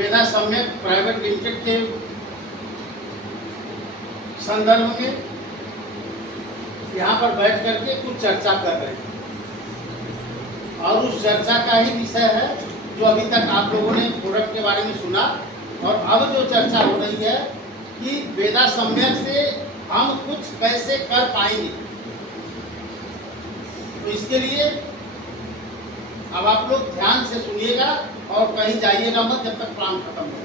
वेदा सम्यक private limited के संदर्भ में यहाँ पर बैठ करके कुछ चर्चा कर रहे हैं और उस चर्चा का ही विषय है जो अभी तक आप लोगों ने प्रोडक्ट के बारे में सुना। और अब जो चर्चा हो रही है कि वेदा सम्यक से हम कुछ कैसे कर पाएंगे। तो इसके लिए अब आप लोग ध्यान से सुनिएगा और कहीं जाइएगा मत जब तक प्लान खत्म हो।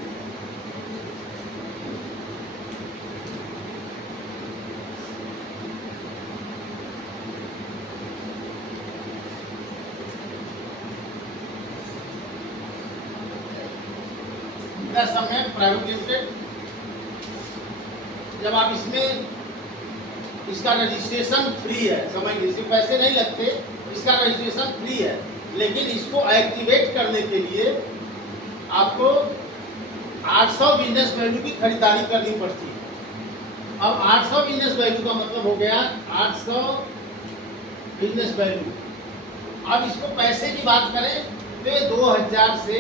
समय प्राइवेट लिमिटेड, जब आप इसमें इसका रजिस्ट्रेशन फ्री है, समझ लीजिए पैसे नहीं लगते, इसका रजिस्ट्रेशन फ्री है, लेकिन इसको एक्टिवेट करने के लिए आपको 800 बिजनेस वैल्यू की खरीदारी करनी पड़ती है। अब 800 बिजनेस वैल्यू का मतलब हो गया 800 बिजनेस वैल्यू। अब इसको पैसे की बात करें तो 2000 से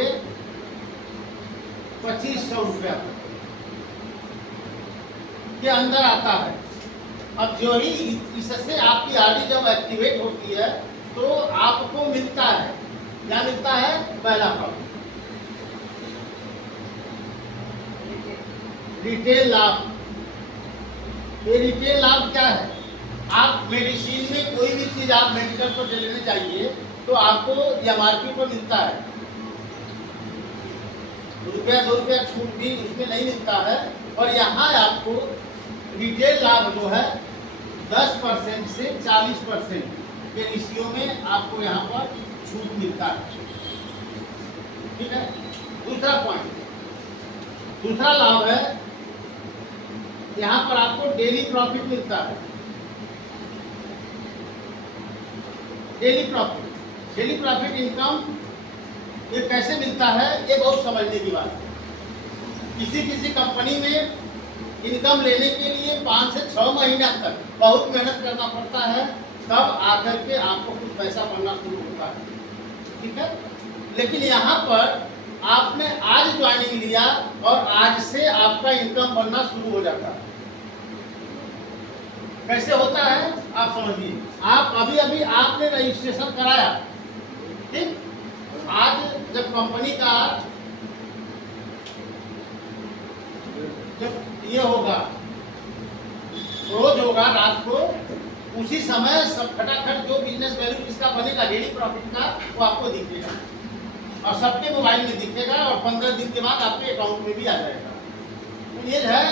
2500 रुपया के अंदर आता है। अब जो ही इससे आपकी आरडी जब एक्टिवेट होती है तो आपको मिलता है, क्या मिलता है? पहला प्रॉफिट, रिटेल लाभ। ये रिटेल लाभ क्या है? आप मेडिसिन में कोई भी चीज आप मेडिकल पर लेने जाइए तो आपको एमआरपी पर मिलता है, रुपया 2 रुपया छूट भी उसमें नहीं मिलता है। और यहाँ आपको रिटेल लाभ जो है 10% से 40% के रेशियो में आपको यहाँ पर छूट मिलता है। ठीक है। दूसरा पॉइंट, दूसरा लाभ है यहाँ पर आपको डेली प्रॉफिट मिलता है। डेली प्रॉफिट इनकम ये कैसे मिलता है? ये बहुत समझने की बात है। किसी कंपनी में इनकम लेने के लिए 5 से 6 महीना तक बहुत मेहनत करना पड़ता है, तब आकर के आपको कुछ पैसा बनना शुरू होता है। ठीक है। लेकिन यहाँ पर आपने आज ज्वाइनिंग लिया और आज से आपका इनकम बनना शुरू हो जाता है। कैसे होता है आप समझिए। आप अभी आपने रजिस्ट्रेशन कराया, ठीक। आज जब कंपनी का जब ये होगा, रोज होगा रात को, उसी समय सब फटाफट जो बिजनेस वैल्यू जिसका बनेगा डेली प्रॉफिट का वो आपको दिखेगा और सबके मोबाइल में दिखेगा और 15 दिन के बाद आपके अकाउंट में भी आ जाएगा। तो ये है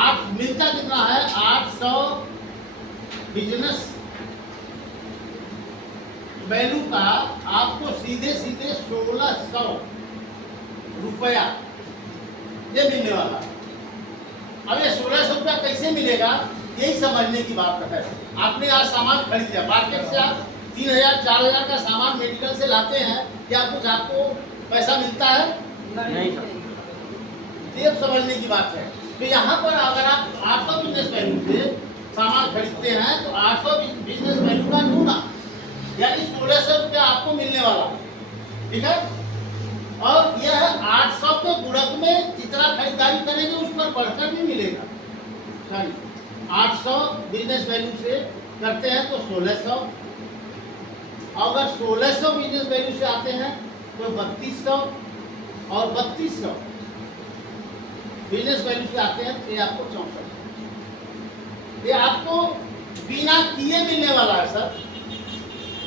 8 मिलता कितना है? 800 बिजनेस वैल्यू का आपको सीधे 1600 रुपया ये मिलने वाला। अब ये 1600 रुपया कैसे मिलेगा यही समझने की बात है। आपने आज सामान खरीद लिया, मार्केट से आप 3000 4000 का सामान मेडिकल से लाते हैं, क्या कुछ आपको पैसा मिलता है? नहीं। ये समझने की बात है। तो यहाँ पर अगर आप 800 बिजनेस वैल्यू से सामान खरीदते हैं तो 800 बिजनेस वैल्यू का ढूंढा यानी 1600 रुपया आपको मिलने वाला है। ठीक है। और यह 800 के गुणक में जितना खरीदारी करेंगे उस पर बढ़कर भी मिलेगा। 800 बिजनेस वैल्यू से करते हैं तो 1600, अगर 1600 बिजनेस वैल्यू से आते हैं तो 3200 और 3200 बिजनेस वैल्यू से आते हैं तो ये आपको 64। ये आपको बिना किए मिलने वाला है सर।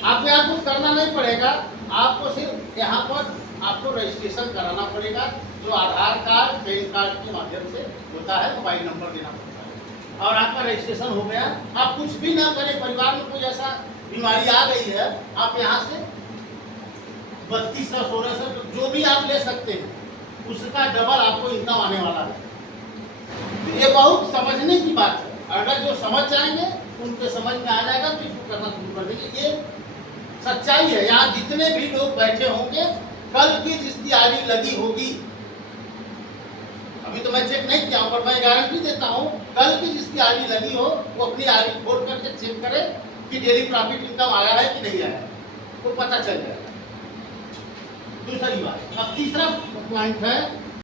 आपको यहाँ कुछ करना नहीं पड़ेगा, आपको सिर्फ यहाँ पर आपको रजिस्ट्रेशन कराना पड़ेगा जो आधार कार्ड पैन कार्ड के माध्यम से होता है, मोबाइल नंबर देना पड़ता है और आपका रजिस्ट्रेशन हो गया। आप कुछ भी ना करें, परिवार में कोई ऐसा बीमारी आ गई है, आप यहाँ से 3200 1600 जो भी आप ले सकते हैं उसका डबल आपको इनकम आने वाला है। तो ये बहुत समझने की बात है। अगर जो समझ जाएंगे उनके समझ में आ जाएगा तो इसको करना शुरू कर देंगे। ये सच्चाई है। यहाँ जितने भी लोग बैठे होंगे कल की जिसकी आईडी लगी होगी, अभी तो मैं चेक नहीं किया हूं पर मैं गारंटी देता हूं कल की जिसकी आईडी लगी हो वो अपनी आईडी खोल करके चेक करे कि डेली प्रॉफिट इनकम आया है कि नहीं आया, तो पता चल जाएगा। दूसरी बात, अब तीसरा पॉइंट है